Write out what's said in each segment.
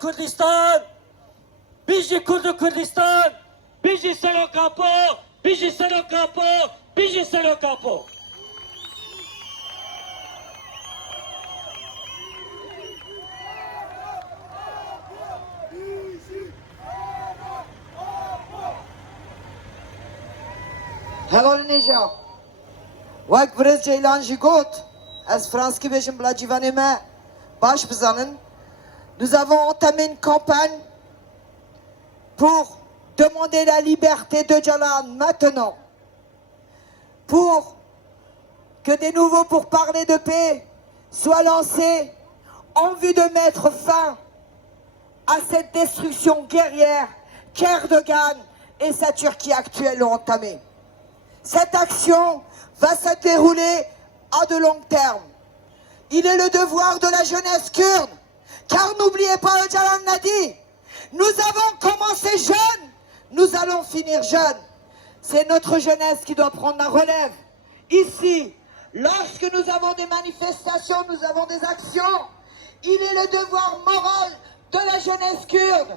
Kurdistan, Biji Kurdu Kurdistan, Biji Selo Kapo, Biji Selo Kapo, Biji Selo Kapo. Hello Ninja. Vak Brez Ceylan Jigot, as Franski Bejim Bladjivaneme, Bash Bzanen, nous avons entamé une campagne pour demander la liberté de Jalan maintenant, pour que des nouveaux pourparlers de paix soient lancés en vue de mettre fin à cette destruction guerrière qu'Erdogan et sa Turquie actuelle ont entamée. Cette action va se dérouler à de long terme. Il est le devoir de la jeunesse kurde, car n'oubliez pas, Öcalan l'a dit, nous avons commencé jeunes, nous allons finir jeunes. C'est notre jeunesse qui doit prendre la relève. Ici, lorsque nous avons des manifestations, nous avons des actions, il est le devoir moral de la jeunesse kurde,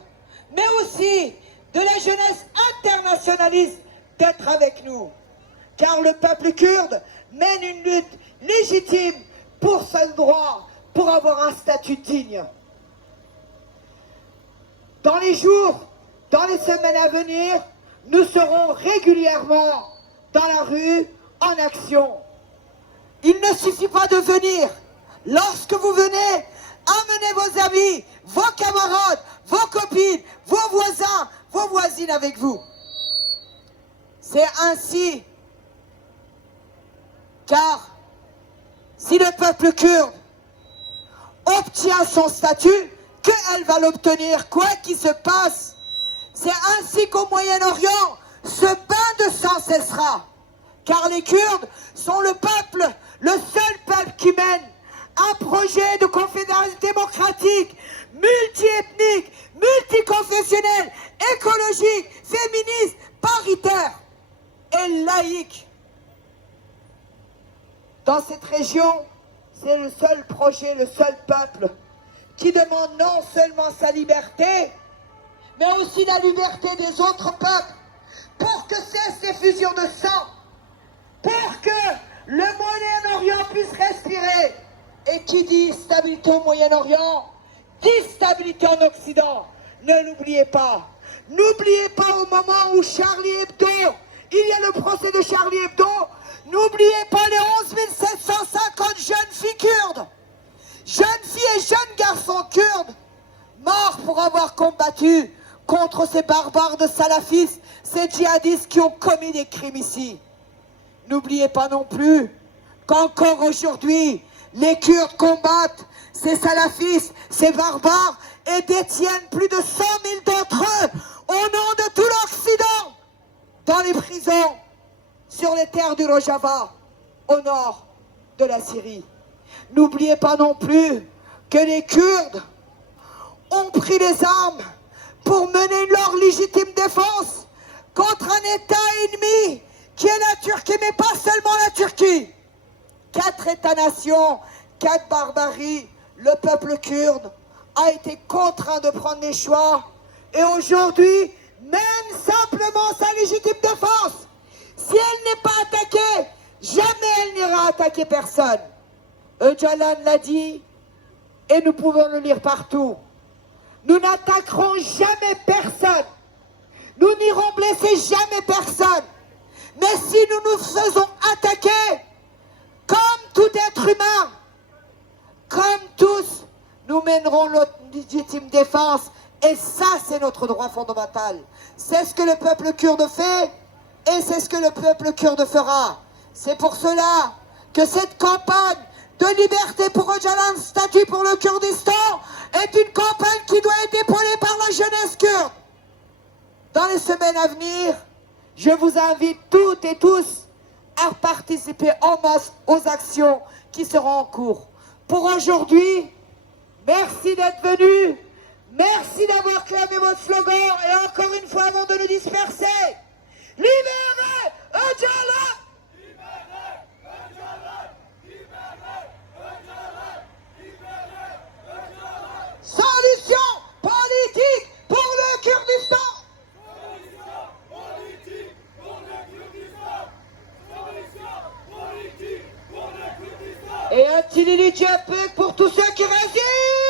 mais aussi de la jeunesse internationaliste d'être avec nous. Car le peuple kurde mène une lutte légitime pour son droit, pour avoir un statut digne. Dans les jours, dans les semaines à venir, nous serons régulièrement dans la rue, en action. Il ne suffit pas de venir. Lorsque vous venez, amenez vos amis, vos camarades, vos copines, vos voisins, vos voisines avec vous. C'est ainsi. Car si le peuple kurde obtient son statut, qu'elle va l'obtenir, quoi qu'il se passe. C'est ainsi qu'au Moyen-Orient, ce bain de sang cessera. Car les Kurdes sont le peuple, le seul peuple qui mène un projet de confédération démocratique, multi-ethnique, multiconfessionnel, écologique, féministe, paritaire et laïque. Dans cette région, c'est le seul projet, le seul peuple qui demande non seulement sa liberté, mais aussi la liberté des autres peuples, pour que cessent ces fusions de sang, pour que le Moyen-Orient puisse respirer. Et qui dit stabilité au Moyen-Orient, dit stabilité en Occident. Ne l'oubliez pas. N'oubliez pas au moment où Charlie Hebdo, il y a le procès de Charlie Hebdo, n'oubliez pas les 11 750 jeunes filles kurdes, jeunes filles et jeunes garçons kurdes, morts pour avoir combattu contre ces barbares de salafistes, ces djihadistes qui ont commis des crimes ici. N'oubliez pas non plus qu'encore aujourd'hui, les Kurdes combattent ces salafistes, ces barbares, et détiennent plus de 100 000 d'entre eux au nom de tout l'Occident, dans les prisons, sur les terres du Rojava, au nord de la Syrie. N'oubliez pas non plus que les Kurdes ont pris les armes pour mener leur légitime défense contre un État ennemi qui est la Turquie, mais pas seulement la Turquie. 4 États-nations, 4 barbaries, le peuple kurde a été contraint de prendre les choix et aujourd'hui mène simplement sa légitime défense. Si elle n'est pas attaquée, jamais elle n'ira attaquer personne. Öcalan l'a dit et nous pouvons le lire partout. Nous n'attaquerons jamais personne. Nous n'irons blesser jamais personne. Mais si nous nous faisons attaquer, comme tout être humain, comme tous, nous mènerons notre légitime défense. Et ça, c'est notre droit fondamental. C'est ce que le peuple kurde fait et c'est ce que le peuple kurde fera. C'est pour cela que cette campagne de liberté pour Öcalan, statut pour le Kurdistan, est une campagne qui doit être épaulée par la jeunesse kurde. Dans les semaines à venir, je vous invite toutes et tous à participer en masse aux actions qui seront en cours. Pour aujourd'hui, merci d'être venus, merci d'avoir clamé votre slogan et encore une fois avant de nous disperser, libérez Öcalan! Solution Tilili Djapek pour tous ceux qui résistent.